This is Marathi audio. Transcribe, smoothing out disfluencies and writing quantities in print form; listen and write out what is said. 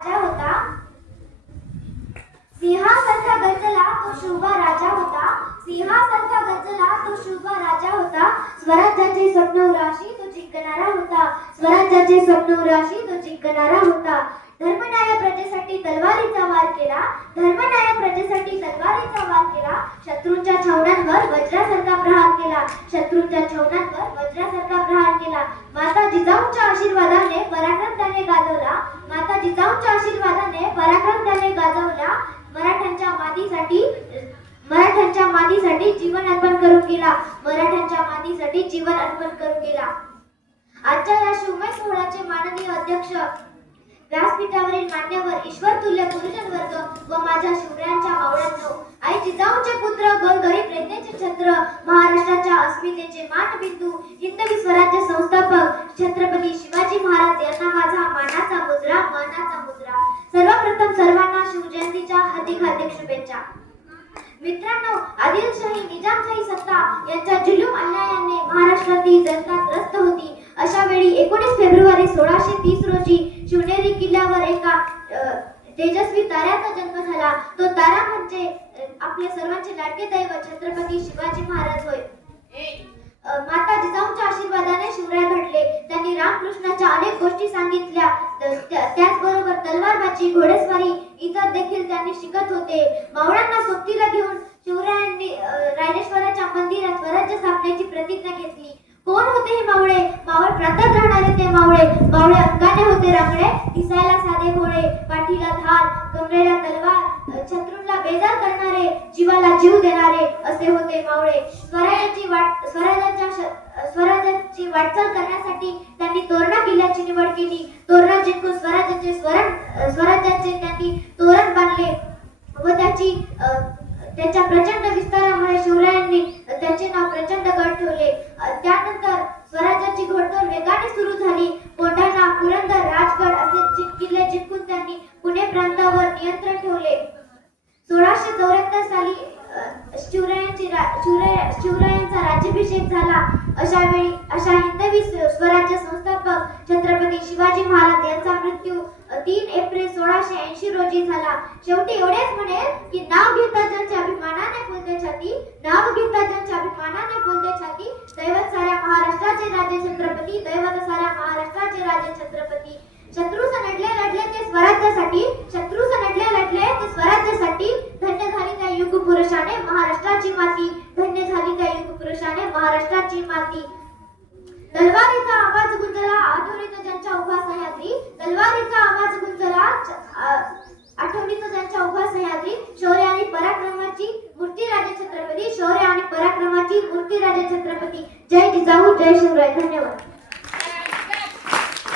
राजा होता, सिंहासारखा गरजला तो शुभा राजा होता, सिंहासारखा गरजला तो शुभा राजा होता. स्वराज्याचे स्वप्न उराशी तो जिंकणारा होता, स्वराज्याचे स्वप्न उराशी तो जिंकणारा होता. धर्मन्याय प्रजेसाठी तलवारीचा वार केला, धर्मन्याय प्रजेसाठी तलवारीचा वार केला. शत्रूंच्या छावण्यांवर वज्रासारखा प्रहार केला, शत्रूंच्या छावण्यांवर वज्रासारखा प्रहार केला. माता जिजाऊंच्या आशीर्वादाने पराक्रम त्याने गाजवला, माता जिजाऊंच्या आशीर्वादाने पराक्रम त्याने गाजवला. मराठ्यांच्या मातीसाठी जीवन अर्पण करून गेला, मराठ्यांच्या मातीसाठी जीवन अर्पण करून गेला. आजच्या या शिवमय सोहळ्याचे माननीय अध्यक्ष, व्यासपीठावरील मान्यवर, ईश्वरतुल्य गुरुजन वर्ग व माझ्या शिवरायांच्या मावळ्यांनो, आई जिजाऊंचे पुत्र, गोरगरीब प्रज्ञेचे छत्र, महाराष्ट्राच्या अस्मितेचे मानबिंदू, हिंदवी स्वराज्य संस्थापक छत्रपती शिवाजी महाराज यांना माझा मानाचा मुजरा, मानाचा मुजरा. सर्वप्रथम सर्वांना शिवजयंतीच्या हार्दिक हार्दिक शुभेच्छा. मित्रांनो, आदिलशाही निजामशाही सत्ता यांच्या जुलूम अन्यायाने महाराष्ट्रातील जनता त्रस्त होती. अशा वेळी 19 फेब्रुवारी 1630 रोजी शिवनेरी किल्ल्यावर एका तेजस्वी ताऱ्याचा जन्म झाला. तो तारा म्हणजे आपल्या सर्वांचे लाडके दैवत छत्रपती शिवाजी महाराज होय. माता जिजाऊंच्या आशीर्वादाने शिवराय घडले. त्यांनी रामकृष्णाच्या अनेक गोष्टी सांगितल्या, त्याचबरोबर तलवारबाजी, घोडेस्वारी इतर देखील त्यांनी शिकत होते. मावळ्यांना सोबतीला घेऊन शिवरायांनी रायरेश्वराच्या मंदिरात स्वराज्य स्थापनेची प्रतिज्ञा घेतली. कोण होते हे मावळे? मावळ प्रांतात राहणारे ते मावळे. मावळे अंगाने होते रांगडे, दिसायला साधे भोळे, पाठीला धार, कमरेला तलवार, शत्रूंना बेजार करणारे, जीवाला जीव देणारे असे होते मावळे. स्वराज्याची वाटचाल करण्यासाठी त्यांनी तोरणा किल्ल्याची निवड केली. तोरणा जिंकून स्वराज्याचे त्यांनी तोरण बांधले व त्याच्या प्रचंड विस्तारामुळे शिवरायांनी त्यांचे नाव प्रचंड गड ठेवले. त्यानंतर स्वराज्याची घोडदौड वेगाने सुरू झाली. कोंढाणा, पुरंदर, राजगड असे किल्ले जिंकून त्यांनी पुणे प्रांतावर नियंत्रण ठेवले. 1674 साली शिवरायांचा राज्याभिषेक झाला. अशा हिंदवी स्वराज्य संस्थापक छत्रपती शिवाजी महाराज यांचा मृत्यू 3 एप्रिल 1680 रोजी झाला. शेवटी एवढेच म्हणेल की नाव घेता ज्यांच्या अभिमानाने फुलते छाती, नाव घेता ज्यांच्या अभिमानाने फुलते छाती, दैवत साऱ्या महाराष्ट्राचे राजे छत्रपती, दैवत साऱ्या महाराष्ट्राचे राजे छत्रपती. शत्रूस लढले ते स्वराज्यासाठी, शत्रूस लढले ते स्वराज्यासाठी. धन्य झाली त्या युग पुरुषाने महाराष्ट्राची माती, धन्य झाली त्या युग पुरुषाने महाराष्ट्राची माती. तलवारीचा आवाज गुंजला आठवणीत ज्यांच्या उभा सह्याद्री, तलवारीचा आवाज गुंजला आठवणीत ज्यांच्या उभा सह्याद्री. शौर्य आणि पराक्रमाची मूर्ती राजे छत्रपती, शौर्य आणि पराक्रमाची मूर्ती राजे छत्रपती. जय जिजाऊ, जय शिवराय. धन्यवाद.